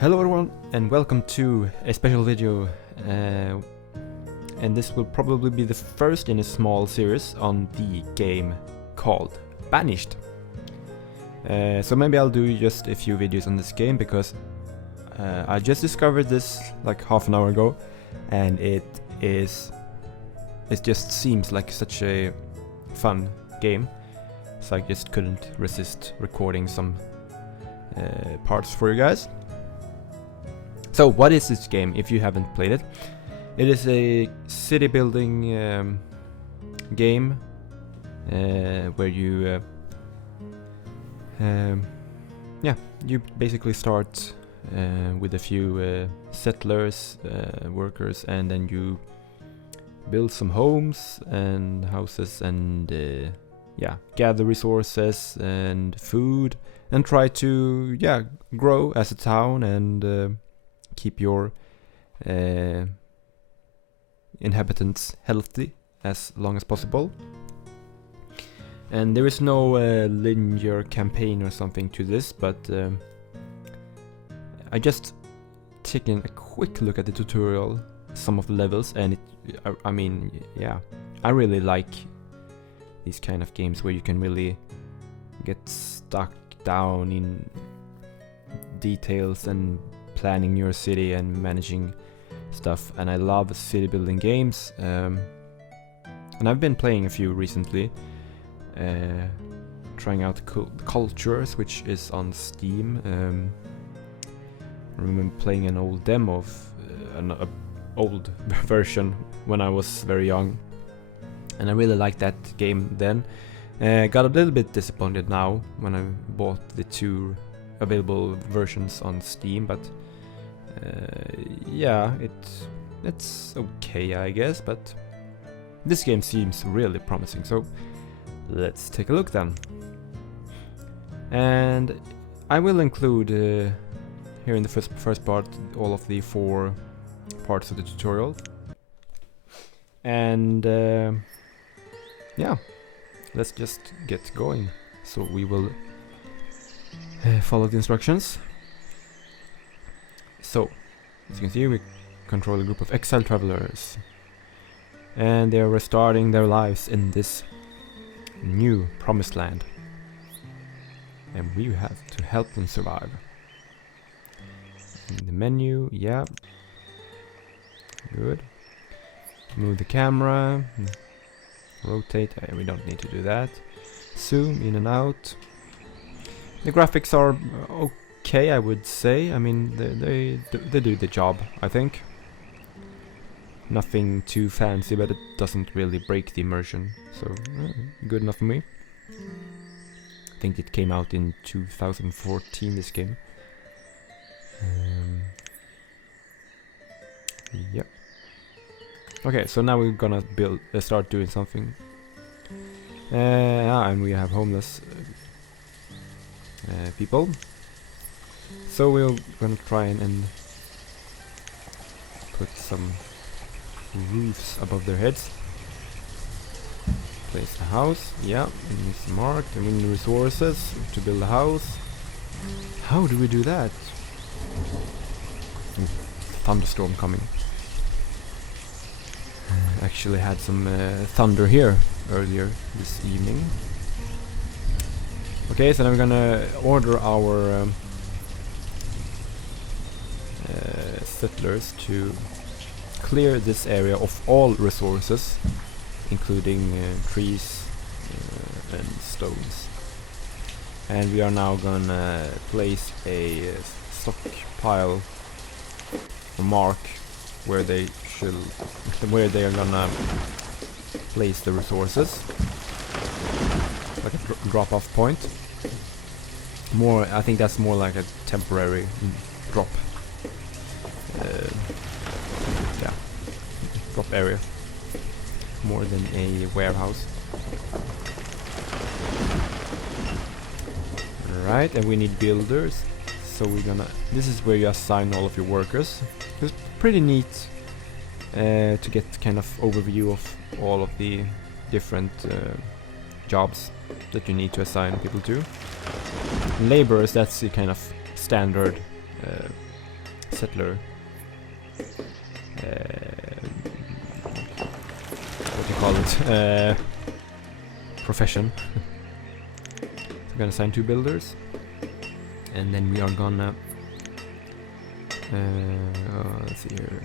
Hello everyone and welcome to a special video and this will probably be the first in a small series on the game called Banished. So maybe I'll do just a few videos on this game because I just discovered this like half an hour ago and it just seems like such a fun game, so I just couldn't resist recording some parts for you guys. So what is this game if you haven't played it? It is a city building game where you you basically start with a few settlers, workers, and then you build some homes and houses and gather resources and food and try to grow as a town and keep your inhabitants healthy as long as possible. And there is no linear campaign or something to this, but I just taken a quick look at the tutorial, some of the levels, and I really like these kind of games where you can really get stuck down in details and planning your city and managing stuff, and I love city building games, and I've been playing a few recently, trying out Cultures, which is on Steam. I remember playing an old demo of an old version when I was very young, and I really liked that game then. Got a little bit disappointed now when I bought the two available versions on Steam, but it's okay, I guess, but this game seems really promising, so let's take a look then. And I will include here in the first part all of the 4 parts of the tutorial, and let's just get going. So we will follow the instructions. So, as you can see, we control a group of exiled travelers, and they are restarting their lives in this new promised land, and we have to help them survive. In the menu, good. Move the camera, rotate, we don't need to do that. Zoom in and out. The graphics are okay, I would say. I mean, they do the job, I think. Nothing too fancy, but it doesn't really break the immersion, so good enough for me. I think it came out in 2014, this game. Yep. Okay, so now we're gonna start doing something. And we have homeless people. So we're gonna try and put some roofs above their heads. Place a house. Yeah, and it's marked. I mean, resources to build a house. How do we do that? Thunderstorm coming. Actually had some thunder here earlier this evening. Okay, so now we're gonna order our settlers to clear this area of all resources, including trees and stones. And we are now gonna place a stockpile or mark where they are gonna place the resources, like a drop-off point. I think that's more like a temporary drop. Drop area, more than a warehouse. Right, and we need builders, so this is where you assign all of your workers. It's pretty neat to get kind of overview of all of the different jobs that you need to assign people to. Laborers, that's the kind of standard settler what do you call it? Profession. So we're gonna assign 2 builders, and then we are gonna let's see here,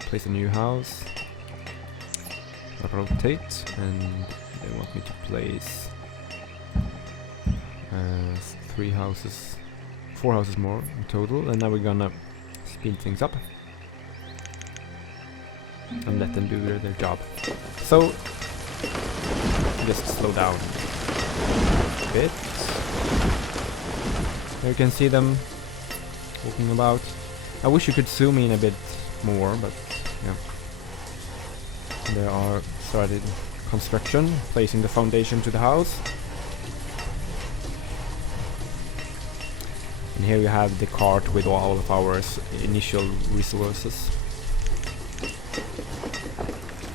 place a new house, rotate, and they want me to place 4 houses more in total, and now we're gonna speed things up and let them do their job. So just slow down a bit. There you can see them walking about. I wish you could zoom in a bit more, but yeah. They are started construction, placing the foundation to the house. And here you have the cart with all of our initial resources.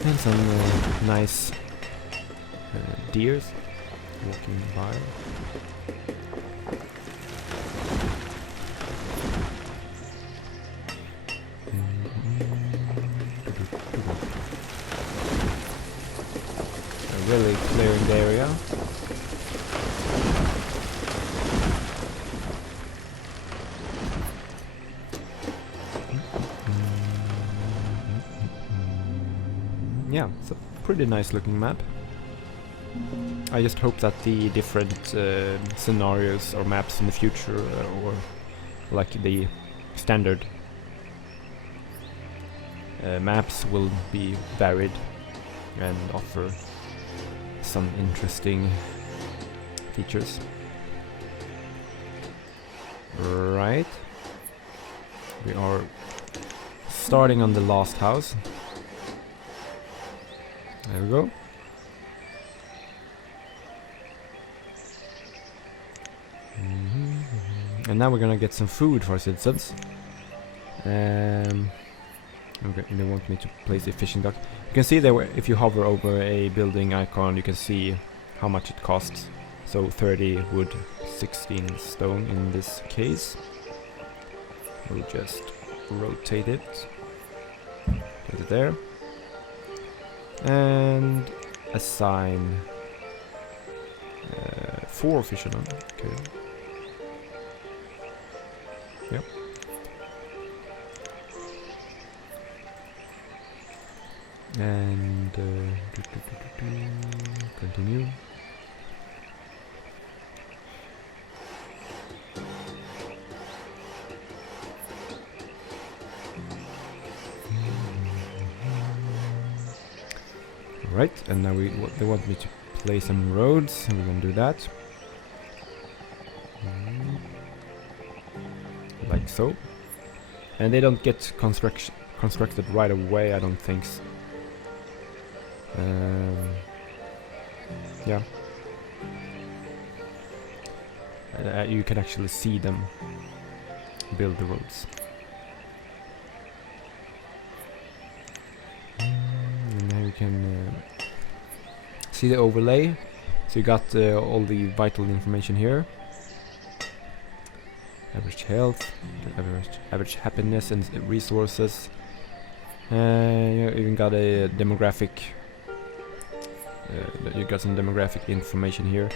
And some nice deers walking by. Really clearing the area. Yeah, it's a pretty nice looking map. I just hope that the different scenarios or maps in the future, or like the standard maps, will be varied and offer some interesting features. Right. We are starting on the last house. There we go. And now we're gonna get some food for our citizens. Okay, they want me to place a fishing dock. You can see there, if you hover over a building icon, you can see how much it costs. So 30 wood, 16 stone in this case. We'll just rotate it. Put it there. And assign 4 fishermen. Okay. Yep. And continue. Right, and now they want me to play some roads, and we're gonna do that. Like so. And they don't get constructed right away, I don't think. Yeah. You can actually see them build the roads. And now you can see the overlay. So you got all the vital information here. Average health, average happiness and resources. You even got a demographic. You got some demographic information here.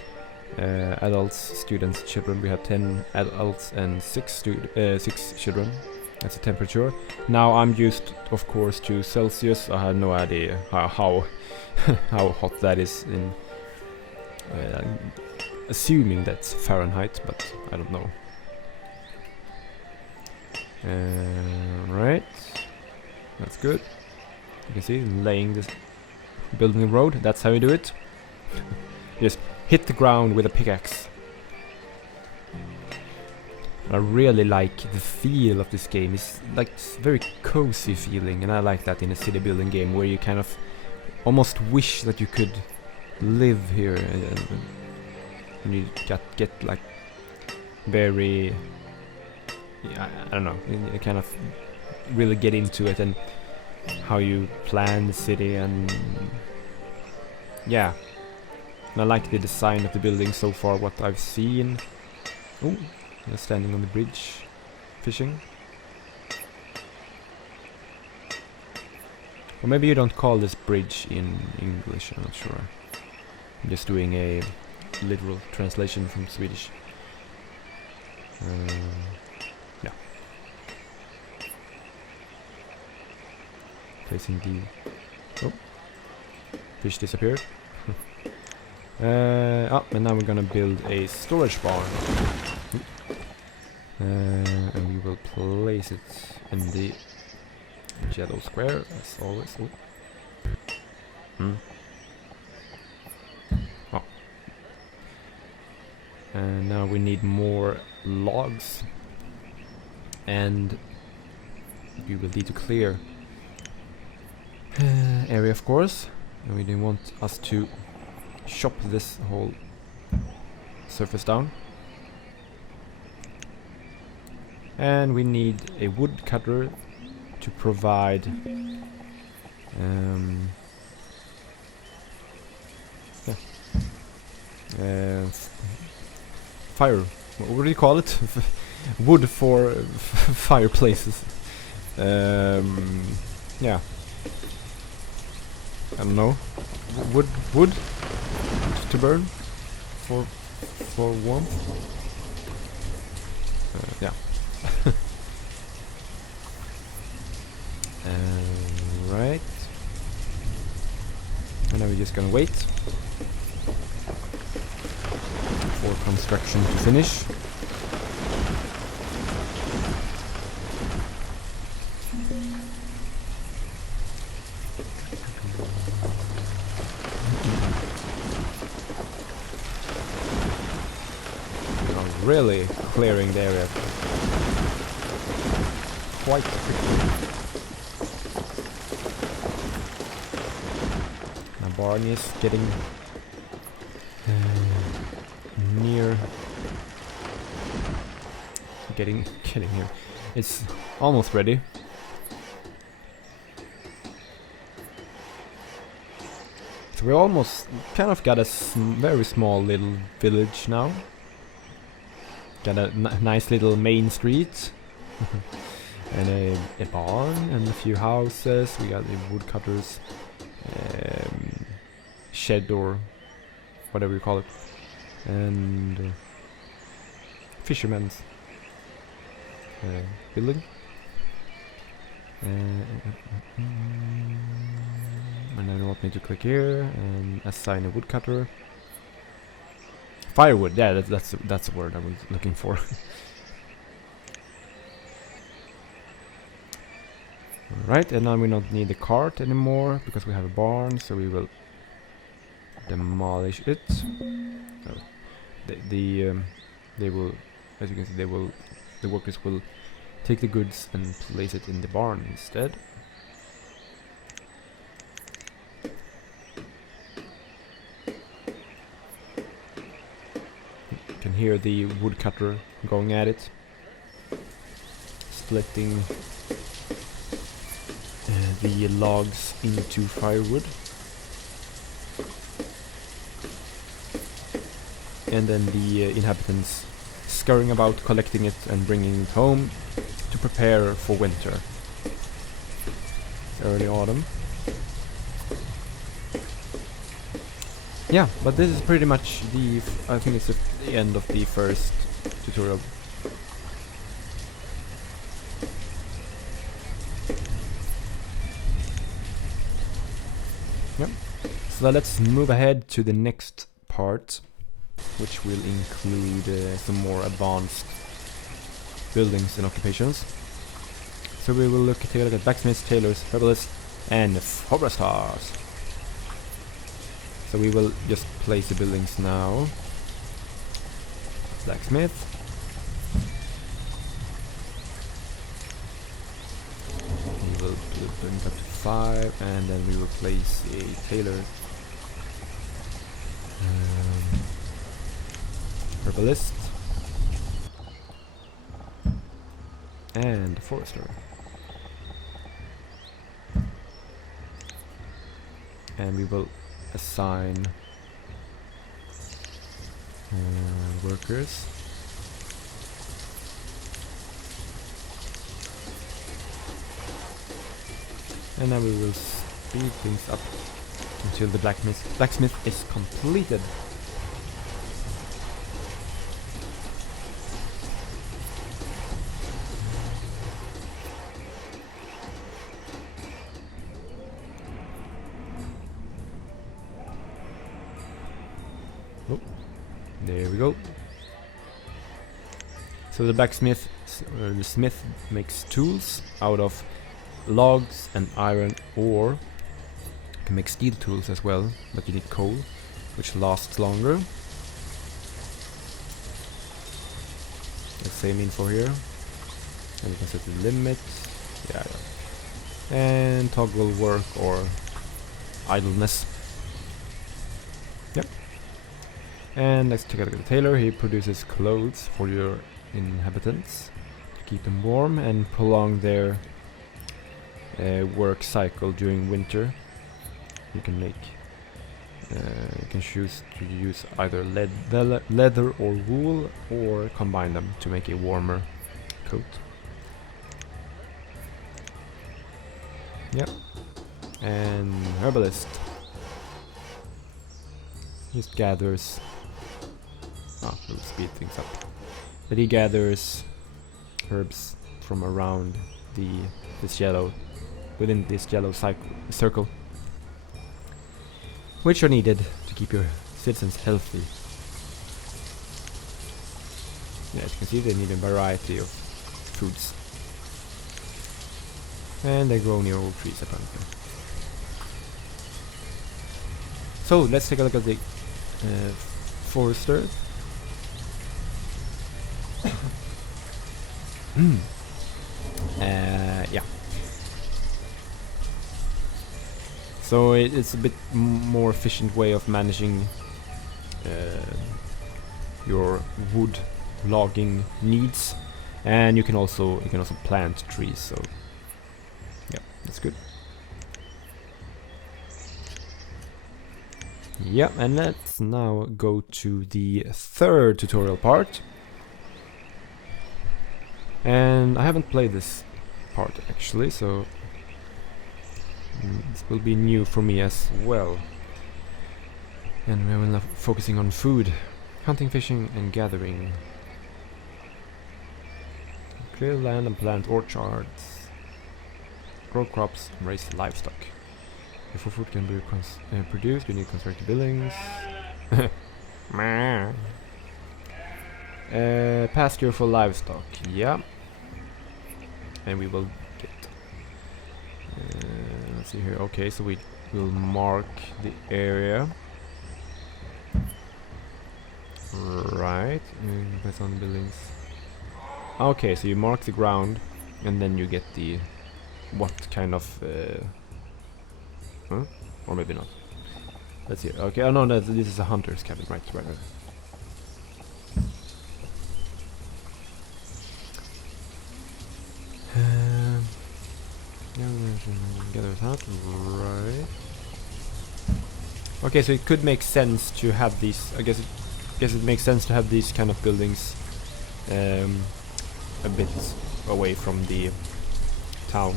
Adults, students, children. We have 10 adults and 6 children. That's the temperature. Now I'm used, of course, to Celsius. I have no idea how how hot that is in. Assuming that's Fahrenheit, but I don't know. Right, that's good. You can see laying this, building a road. That's how you do it. Just hit the ground with a pickaxe. I really like the feel of this game. It's like very cozy feeling, and I like that in a city building game where you kind of almost wish that you could live here, and you get like very, yeah, I don't know, you kind of really get into it and how you plan the city, and yeah. And I like the design of the building so far, what I've seen. Oh, they're standing on the bridge, fishing. Or maybe you don't call this bridge in English, I'm not sure. I'm just doing a literal translation from Swedish. Yeah. Placing the... Oh. Fish disappeared. And now we're gonna build a storage barn. And we will place it in the yellow square, as always. Oh. Oh. And now we need more logs. And we will need to clear area, of course. And we didn't want us to chop this whole surface down. And we need a woodcutter to provide fire. What do you call it? Wood for fireplaces. Yeah. I don't know. Wood to burn for warmth. Yeah. Right. And now we're just gonna wait for construction to finish. Really clearing the area quite quickly. My barn is getting near. Getting here. It's almost ready. So we almost kind of got a very small little village now. Got a nice little main street and a barn and a few houses. We got the woodcutters shed or whatever you call it, and fisherman's building. And then you want me to click here and assign a woodcutter. Firewood, yeah, that's the word I was looking for. Alright, and now we don't need the cart anymore because we have a barn, so we will demolish it. So they will, as you can see, the workers will take the goods and place it in the barn instead. You can hear the woodcutter going at it, splitting the logs into firewood, and then the inhabitants scurrying about collecting it and bringing it home to prepare for winter. Early autumn. Yeah, but this is pretty much I think it's the end of the first tutorial. Yep. So let's move ahead to the next part, which will include some more advanced buildings and occupations. So we will take a look at blacksmiths, tailors, herbalists, and foresters. So we will just place the buildings now. Blacksmith. We will bring it up to 5, and then we will place a tailor. Herbalist. And a forester. And we will assign workers. And then we will speed things up until the blacksmith is completed. Oh, there we go. So the blacksmith, the smith makes tools out of logs and iron ore. You can make steel tools as well, but you need coal, which lasts longer. The same info here. And you can set the limit. Yeah. And toggle work or idleness. Yep. And let's take a look at the tailor. He produces clothes for your inhabitants to keep them warm and prolong their work cycle during winter. You can make you can choose to use either leather or wool, or combine them to make a warmer coat. Yep. And herbalist just gathers. We'll speed things up. But he gathers herbs from around within this yellow circle, which are needed to keep your citizens healthy. Yeah, as you can see, they need a variety of foods, and they grow near old trees apparently. So let's take a look at the forester. Yeah. So it's a bit more efficient way of managing your wood logging needs, and you can also plant trees. So yeah, that's good. Yeah, and let's now go to the third tutorial part. And I haven't played this part actually, so this will be new for me as well. And we will be focusing on food, hunting, fishing and gathering. Clear land and plant orchards. Grow crops and raise livestock. Before food can be produced, you need to construct buildings. Pasture for livestock, yeah. And we will get let's see here. Okay, so we will mark the area. Right, that's on buildings. Okay, so you mark the ground and then you get the what kind of or maybe not. Let's see. Okay, oh no, this is a hunter's cabin, right. Gather hat, right. Okay, so it could make sense to have these. I guess it makes sense to have these kind of buildings a bit away from the town,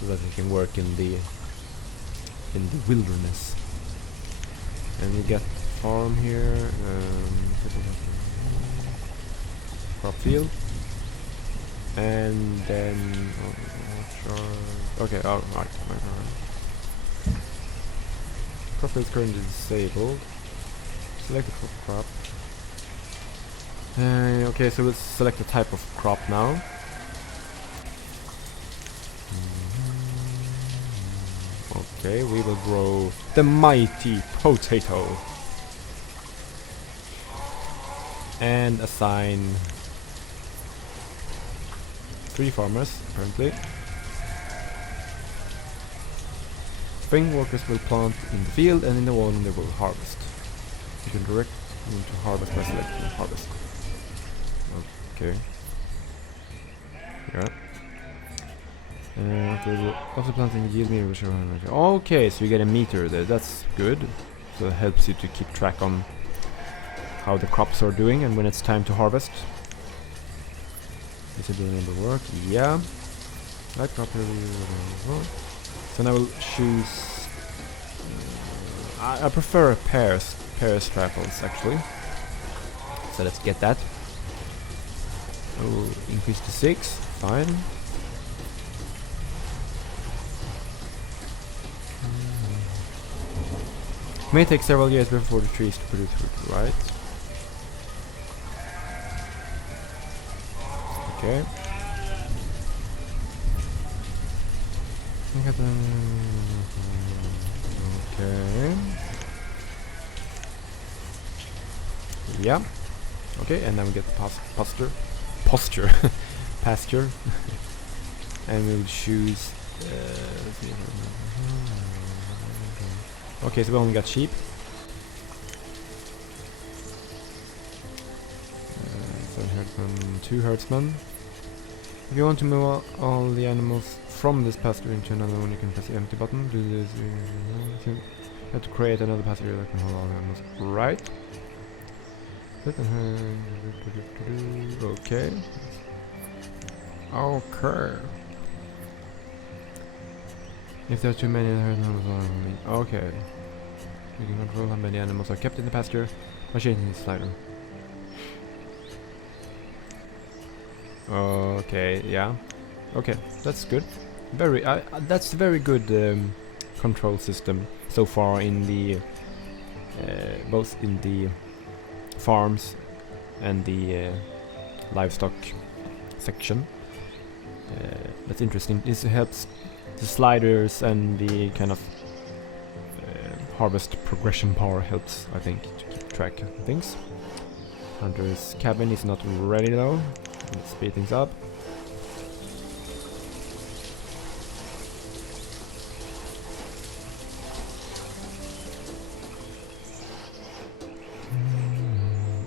so that they can work in the wilderness. And we get farm here, crop field, and then okay, right. Crop field is currently disabled. Select a crop. Okay, so let's select the type of crop now. Okay, we will grow the mighty potato. And assign 3 farmers, apparently. Spring workers will plant in the field, and in the autumn they will harvest. You can direct them to harvest by selecting harvest. Okay. Yeah. After planting, yield meter will show how much. Okay, so you get a meter there. That's good. So it helps you to keep track on how the crops are doing and when it's time to harvest. Is it doing the work? Yeah. Light crop. Then I will choose. I prefer pairs travels actually. So let's get that. I will increase to 6. Fine. May take several years before the trees to produce fruit, right? Okay. Okay. Yeah. Okay, and then we get pasture. Pasture. And we'll choose. Okay, so we only got sheep. 2 herdsmen. If you want to move all the animals from this pasture into another one, you can press the empty button. Do this. You have to create another pasture that can hold all the animals. Right. Okay. Okay. If there are too many animals, okay. You can control how many animals are kept in the pasture by changing the slider. Okay, yeah. Okay, that's good. That's a very good control system so far in the both in the farms and the livestock section. That's interesting. This helps the sliders and the kind of harvest progression bar helps, I think, to keep track of things. Hunter's cabin is not ready though. Let's speed things up.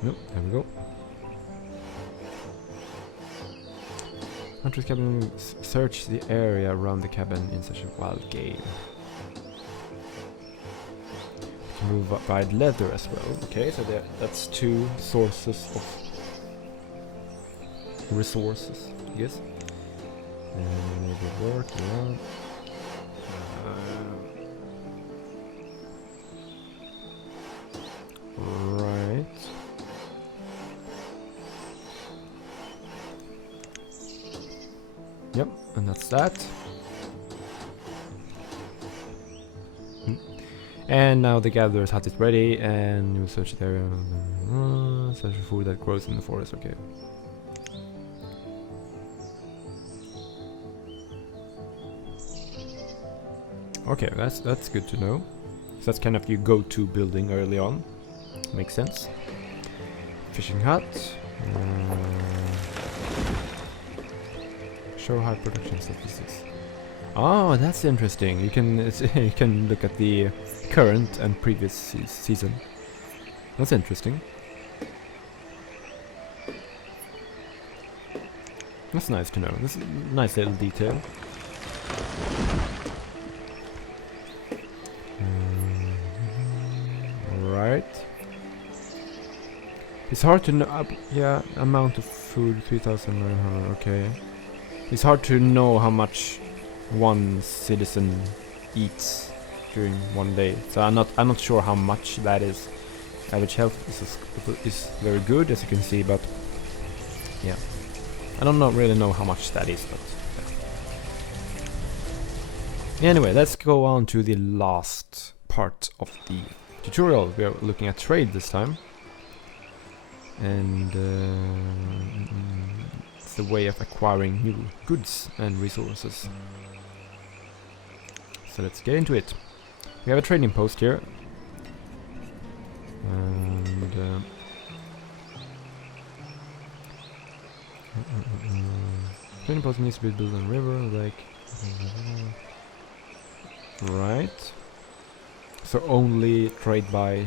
Nope, there we go. Hunter's cabin search the area around the cabin in such a wild game. Move up by leather as well. Okay, so that's 2 sources of resources, I guess. And maybe work, yeah. Right. Yep, and that's that. And now the gatherer's hut is ready, and you search the area. Search for food that grows in the forest. Okay. Okay, that's good to know. So that's kind of your go-to building early on. Makes sense. Fishing hut. Show high production statistics. Oh, that's interesting. You can you can look at the current and previous season. That's interesting. That's nice to know. This is a nice little detail. Right. It's hard to know. Yeah, amount of food 3,900. Okay. It's hard to know how much one citizen eats during one day. So I'm not sure how much that is. Average health is very good, as you can see, but yeah, I don't really know how much that is. But yeah. Anyway, let's go on to the last part of the tutorial. We are looking at trade this time, and it's the way of acquiring new goods and resources. So let's get into it. We have a trading post here, and trading post needs to be built on river, lake. Right. So only trade by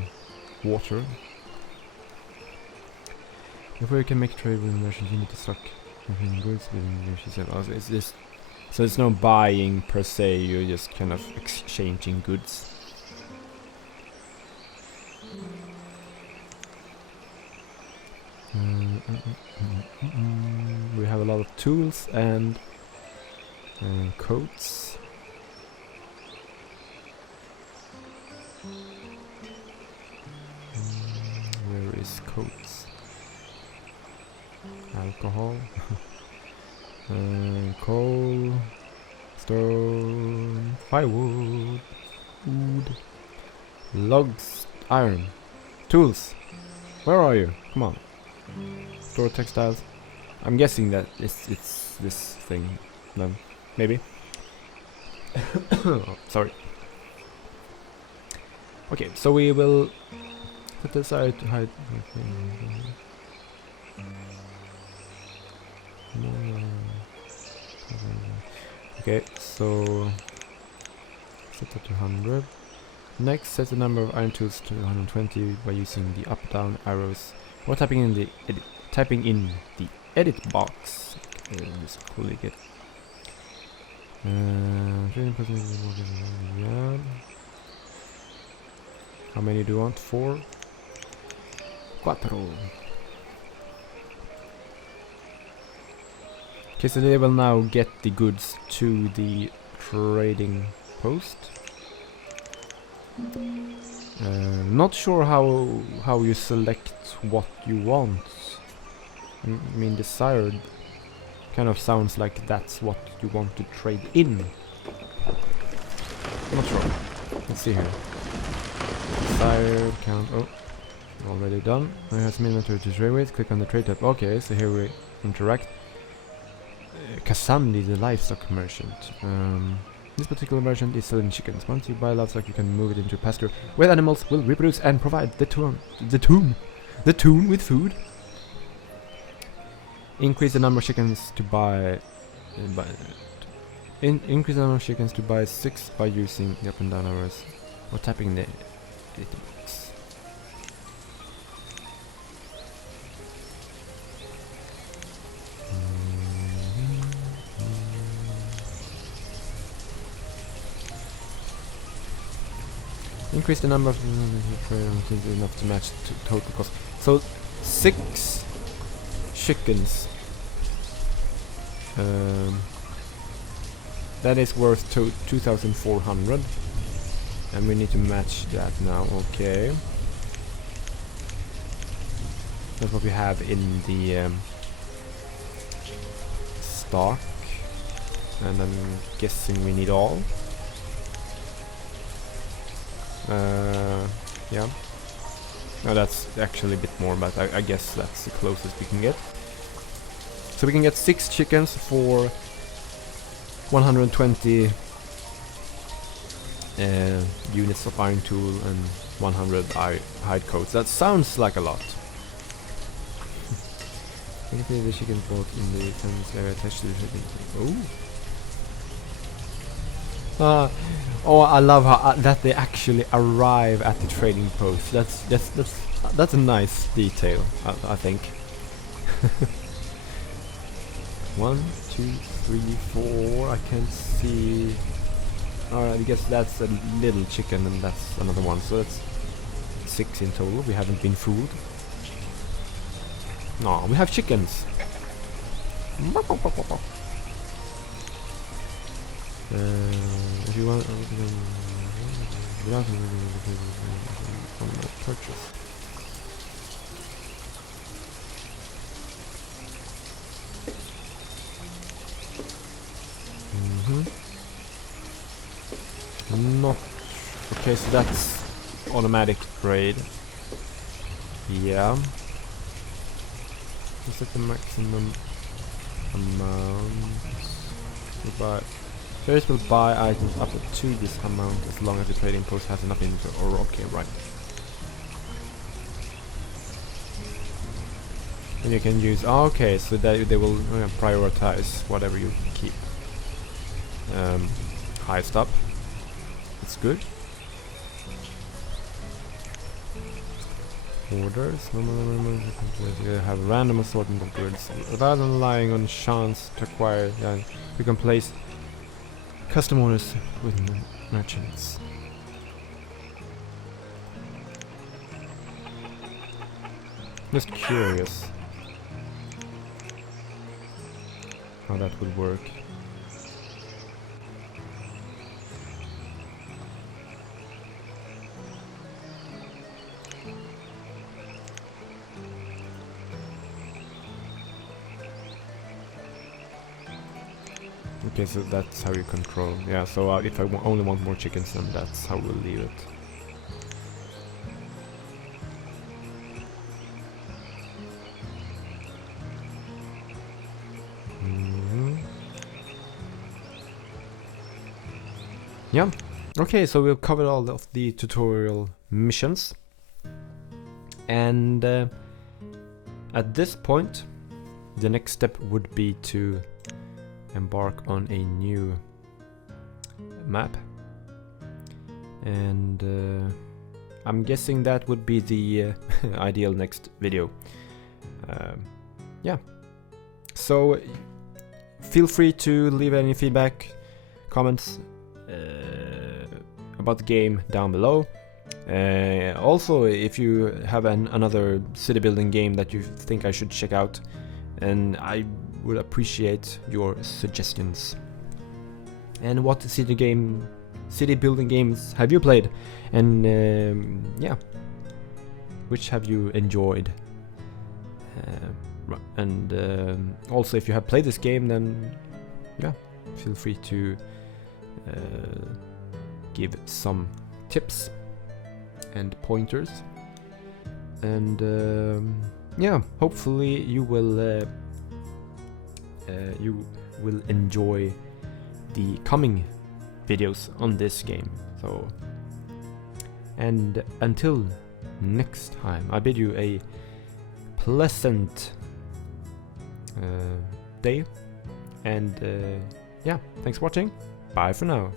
water. Before you can make trade with merchants, you need to stock goods within this. So it's no buying per se, you're just kind of exchanging goods. We have a lot of tools and coats. alcohol, coal, stone, firewood, wood, logs, iron, tools. Where are you? Come on. Store textiles. I'm guessing that it's this thing. Then maybe. Oh, sorry. Okay, so we will set aside to hide. Okay, so set that to 100. Next, set the number of iron tools to 120 by using the up/down arrows or typing in the edit box. Just click it. Yeah. How many do you want? 4. 4. Okay, so they will now get the goods to the trading post. Not sure how you select what you want. I mean, desired kind of sounds like that's what you want to trade in. Not sure. Let's see here. Desired count. Oh, already done. I have some inventory to trade with. Click on the trade tab. Okay, so here we interact. Kasandi, the livestock merchant. This particular merchant is selling chickens. Once you buy livestock, you can move it into a pasture where animals will reproduce and provide the tune with food. Increase the number of chickens to buy. Increase the number of chickens to buy 6 by using the up and down arrows or tapping the little box. Increase the number of enough to match total cost. So 6 chickens. That is worth 2,400, and we need to match that now. Okay, that's what we have in the stock, and I'm guessing we need all. Yeah. No, that's actually a bit more, but I guess that's the closest we can get. So we can get 6 chickens for 120 units of iron tool and 100 hide coats. That sounds like a lot. I can see the chicken bought in the fence area attached to the shipping. Oh. Oh, I love how that they actually arrive at the trading post. That's a nice detail, I think. 1, 2, 3, 4. I can see. Alright, I guess that's a little chicken, and that's another one. So that's 6 in total. We haven't been fooled. No, we have chickens. If you want, purchase. Not okay. So that's automatic trade. Yeah. Is that the maximum amount? But traders will buy items up to this amount as long as the trading post has enough inventory. Or okay, right. And you can use. Oh, okay, so that they will prioritize whatever you keep highest up. That's good. Orders. You have random assortment of goods. Rather than relying on chance to acquire, you can place custom orders with merchants. Just curious how that would work. Okay, so that's how you control. Yeah, so if I only want more chickens, then that's how we'll leave it. Yeah. Okay, so we've covered all of the tutorial missions. And at this point, the next step would be to embark on a new map. And I'm guessing that would be the ideal next video. Yeah. So feel free to leave any feedback, comments about the game down below. Also, if you have another city building game that you think I should check out, and I would appreciate your suggestions. And what city building games have you played? And yeah, which have you enjoyed? And also, if you have played this game, then yeah, feel free to give some tips and pointers. And yeah, hopefully you will enjoy the coming videos on this game. So, and until next time, I bid you a pleasant day, and yeah, thanks for watching. Bye for now.